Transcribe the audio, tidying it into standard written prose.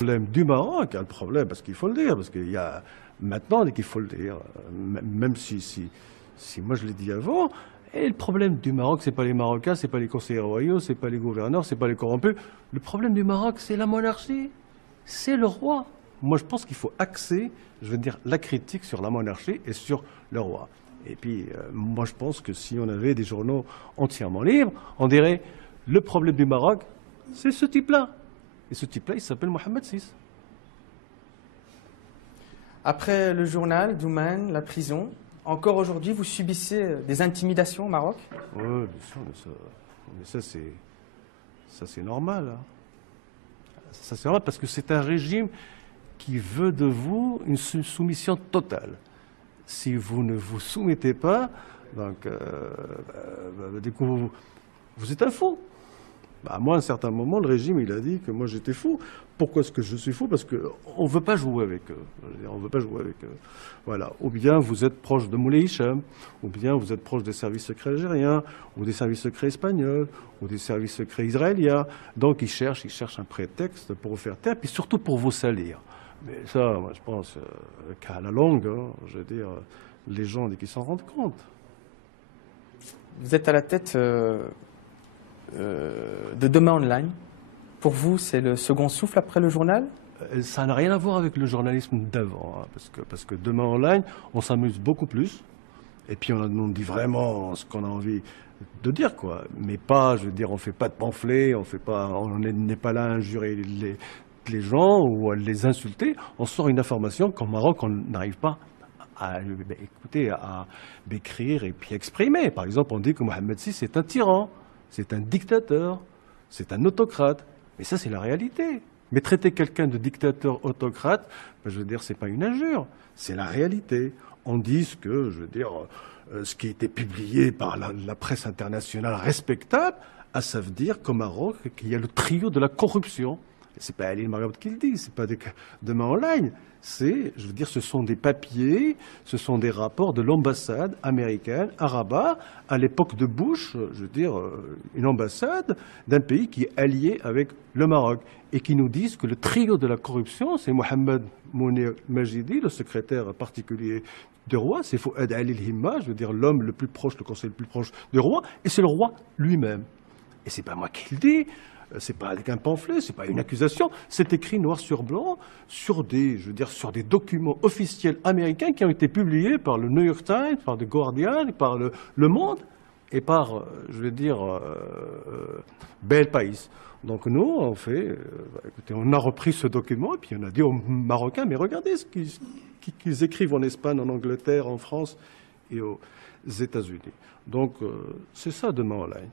problème du Maroc, le problème, parce qu'il faut le dire, parce qu'il y a maintenant qu'il faut le dire, même si moi je l'ai dit avant, et le problème du Maroc, c'est pas les Marocains, c'est pas les conseillers royaux, c'est pas les gouverneurs, c'est pas les corrompus. Le problème du Maroc, c'est la monarchie, c'est le roi. Moi, je pense qu'il faut axer, je veux dire, la critique sur la monarchie et sur le roi. Et puis, moi, je pense que si on avait des journaux entièrement libres, on dirait le problème du Maroc, c'est ce type-là. Et ce type-là, il s'appelle Mohamed VI. Après le journal, Douman, la prison, encore aujourd'hui, vous subissez des intimidations au Maroc? Oui, bien sûr, mais ça c'est normal. Hein. Ça c'est normal parce que c'est un régime qui veut de vous une soumission totale. Si vous ne vous soumettez pas, donc, du coup, vous êtes un fou. Bah, moi, à un certain moment, le régime, il a dit que moi, j'étais fou. Pourquoi est-ce que je suis fou? Parce qu'on ne veut pas jouer avec eux. On ne veut pas jouer avec eux. Voilà. Ou bien vous êtes proche de Moulay Hicham, ou bien vous êtes proche des services secrets algériens, ou des services secrets espagnols, ou des services secrets israéliens. Donc, ils cherchent un prétexte pour vous faire taire, puis surtout pour vous salir. Mais ça, moi, je pense qu'à la longue, hein, je veux dire, les gens, dès qu'ils s'en rendent compte. Vous êtes à la tête de Demain Online. Pour vous, c'est le second souffle après le journal? Ça n'a rien à voir avec le journalisme d'avant, hein, parce que Demain Online, on s'amuse beaucoup plus, et puis on dit vraiment ce qu'on a envie de dire, quoi. Mais pas, je veux dire, on ne fait pas de pamphlets, on n'est pas là à injurer les gens ou à les insulter. On sort une information qu'au Maroc, on n'arrive pas à écouter, à décrire et puis exprimer. Par exemple, on dit que Mohamed VI est un tyran. C'est un dictateur, c'est un autocrate. Mais ça, c'est la réalité. Mais traiter quelqu'un de dictateur autocrate, ben, je veux dire, c'est pas une injure, c'est la réalité. On dit ce que, je veux dire, ce qui a été publié par la presse internationale respectable, ça veut dire qu'au Maroc, qu'il y a le trio de la corruption. C'est pas Ali Mariotte qui le dit, c'est pas Demain Online. C'est, je veux dire, ce sont des papiers, ce sont des rapports de l'ambassade américaine à Rabat, à l'époque de Bush, je veux dire, une ambassade d'un pays qui est allié avec le Maroc, et qui nous disent que le trio de la corruption, c'est Mohamed Mounir Majidi, le secrétaire particulier du roi, c'est Fouad Ali El-Himma, je veux dire, l'homme le plus proche, le conseiller le plus proche du roi, et c'est le roi lui-même. Et c'est pas moi qui le dis. C'est pas avec un pamphlet, c'est pas une accusation, c'est écrit noir sur blanc sur des, je veux dire, sur des documents officiels américains qui ont été publiés par le New York Times, par The Guardian, par le Monde et par, je veux dire, Bel País. Donc nous, on fait, écoutez, on a repris ce document et puis on a dit aux Marocains, mais regardez ce qu'ils écrivent en Espagne, en Angleterre, en France et aux États-Unis. Donc c'est ça Demain Online.